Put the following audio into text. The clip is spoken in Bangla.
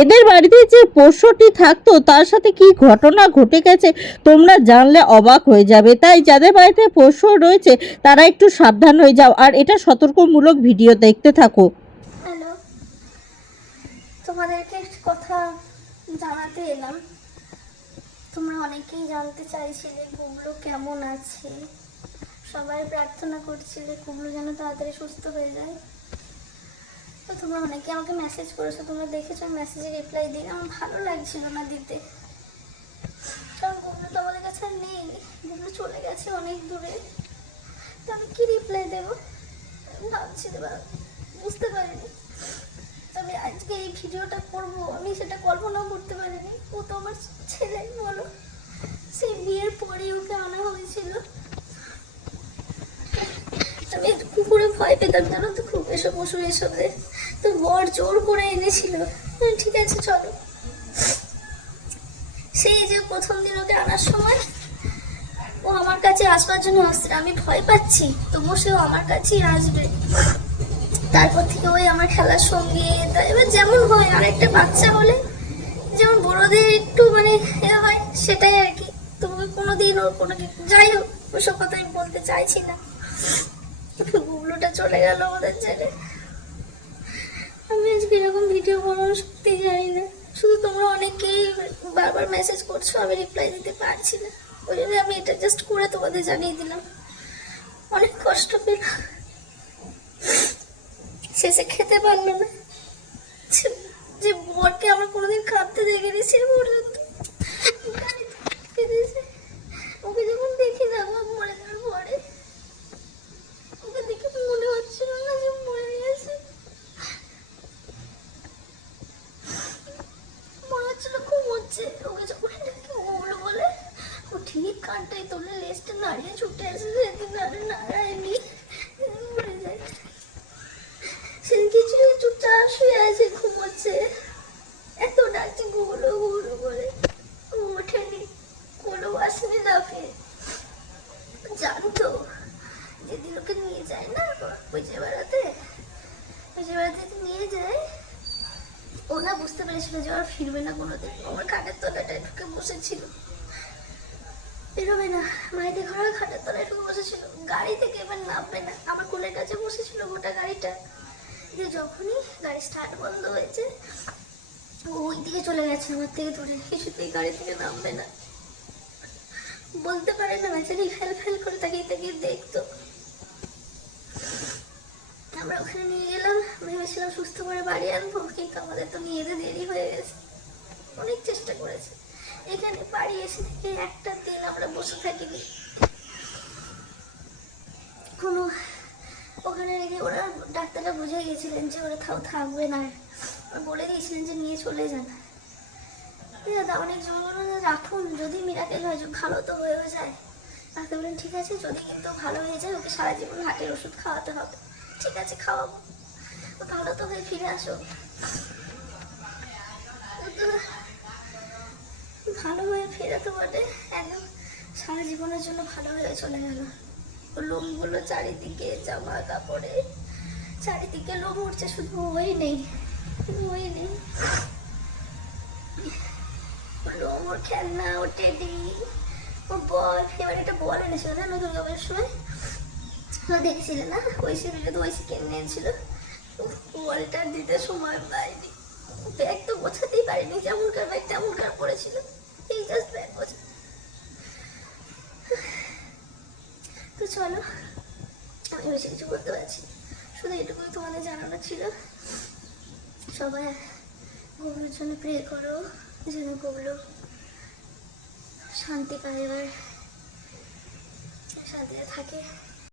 এদের বাড়িতে যে পোষ্যটি থাকতো, তার সাথে কি ঘটনা ঘটে গেছে তোমরা জানলে অবাক হয়ে যাবে। তাই যাদের বাড়িতে পোষ্য রয়েছে, তারা একটু সাবধান হয়ে যাও আর এটা সতর্কমূলক ভিডিও দেখতে থাকো। তোমাদেরকে কথা জানাতে এলাম। তোমরা অনেকেই জানতে চাইছিলে কেমন আছে। সবাই প্রার্থনা করছিলে যেন তাড়াতাড়ি সুস্থ হয়ে যায়। তো তোমরা অনেকে আমাকে মেসেজ করেছ, তোমরা দেখেছ মেসেজে রিপ্লাই দিই। আমার ভালো লাগছিল না দিতে। কারণ কুবলু তো আমাদের কাছে আর নেই। কুবলু চলে গেছে অনেক দূরে। তো আমি কি রিপ্লাই দেবো? ভাবছি এবার বুঝতে পারিনি। তবে আজকে এই ভিডিওটা করব। আমি সেটা কল্পনাও করতে পারিনি। ও তো আমার ছেলে, বলো। সেই বিয়ের পরেই ওকে আনা হয়েছিল। আমি কুকুরে ভয় পেতাম, জানো তো খুব। এসব পশু এসবে তো বর জোর করে এনেছিল। ঠিক আছে, চলো। সেই যে প্রথম দিন ওকে আনার সময়, ও আমার কাছে আসবার জন্য আসছে। আমি ভয় পাচ্ছি, তবুও সেও আমার কাছেই আসবে। তারপর থেকে ওই আমার খেলার সঙ্গে এবার যেমন হয়, আর একটা বাচ্চা হলে যেমন বড়দের একটু মানে এ হয়, সেটাই আর কি। তোমাকে কোনোদিন ওর কোনো যাই হোক, ওসব কথা আমি বলতে চাইছি না। গুগলোটা চলে গেল আমাদের ছেড়ে আমি আজকে এরকম ভিডিও বানানো সত্যি জানি না। শুধু তোমরা অনেকেই বারবার মেসেজ করছ, আমি রিপ্লাই দিতে পারছি না। ওই জন্য আমি এটা জাস্ট করে তোমাদের জানিয়ে দিলাম। অনেক কষ্ট পেলাম। শেষে খেতে পারল না। যে- বরকে আমরা কোনোদিন কাঁদতে দেখিনি সে পর্যন্ত কেঁদেছে। ওকে যখন দেখি না ও মরে যাওয়ার পরে ওকে দেখে মনে হচ্ছিল না যে মরে গেছে মনে হচ্ছিল খুব হচ্ছে ওকে যখন ডাকি ও বলো বলে ও ঠিক কানটাই তোলে লেজটা নাড়িয়ে ছুটে আসে সেদিন নাড়ে নাড়ায়নি। সেদিনকে ছিল চুপচাপ শুয়ে আছে, ঘুমোচ্ছে। এত ডাকছে গুলো গুলো করে ওঠেনি, কোনো আসেনি লাফিয়ে জানতো, যেদিন ওকে নিয়ে যায় না বুঝে বেড়াতে বুঝে বেড়াতে নিয়ে যায়, ও না বুঝতে পেরেছিল যে ওরা ফিরবে না কোনোদিন। আমার খাটের তলাটায় ঢুকে বসেছিল। বেরোবে না। মাইতে ঘোড়া খাটের তলায় ঢুকে বসেছিল। গাড়ি থেকে এবার নামবে না। আমার কোলের কাছে বসেছিল গোটা গাড়িটা। যে যখনই গাড়ি স্টার্ট বন্ধ হয়েছে ওই দিকে চলে গেছে আমার থেকে দূরে। কিছুতেই গাড়ি থেকে নামবে না। বলতে পারে না, বেচারি ফেল ফেল করে তাকিয়ে তাকিয়ে দেখতো। আমরা ওখানে নিয়ে গেলাম। ভেবেছিলাম সুস্থ করে বাড়ি আনব, কিন্তু আমাদের তো নিয়ে যেতে দেরি হয়ে গেছে। অনেক চেষ্টা করেছে। এখানে বাড়ি এসে থেকে একটা দিন আমরা বসে থাকিনি। কোনো ওখানে রেখে ওরা ডাক্তাররা বুঝে গেছিলেন যে ওরা থাও থাকবে না। বলে দিয়েছিলেন যে নিয়ে চলে যান। দাদা, অনেক জোর রাখুন, যদি মিরাকেল হয় ভালো তো হয়েও যায়। ডাক্তার বলেন ঠিক আছে, যদি কিন্তু ভালো হয়ে যায়, ওকে সারা জীবন হাটের ওষুধ খাওয়াতে হবে। ঠিক আছে, খাওয়াবো। ভালো তো হয়ে ফিরে আসো। ভালো হয়ে ফিরে তো বটে একদম সারা জীবনের জন্য ভালো হয়ে চলে গেল। লোমগুলো চারিদিকে, জামা কাপড়ে, চারিদিকে লোম উঠছে, শুধু ওই নেই ওই নেই। লোম, ওর খেলনা, ওর টেডি ওর বল, এবার একটা বল এনেছিল না দুর্গা পুজোর সময়? তোমরা দেখেছিলে না? ওই সিরিজে তো ওই কিনে এনেছিল। বলটা দিতে সময় পাইনি। ব্যাগ তো, গোছাতেই পারিনি যেমনকার ব্যাগ তেমনকার পড়েছিল। তো চলো, আমি বেশি কিছু বলতে পারছি। শুধু এটুকুই তোমাদের জানানো ছিল। সবাই গুগলোর জন্য প্রে করো, যেন গুগলো শান্তি পায়, এবার শান্তিতে থাকে।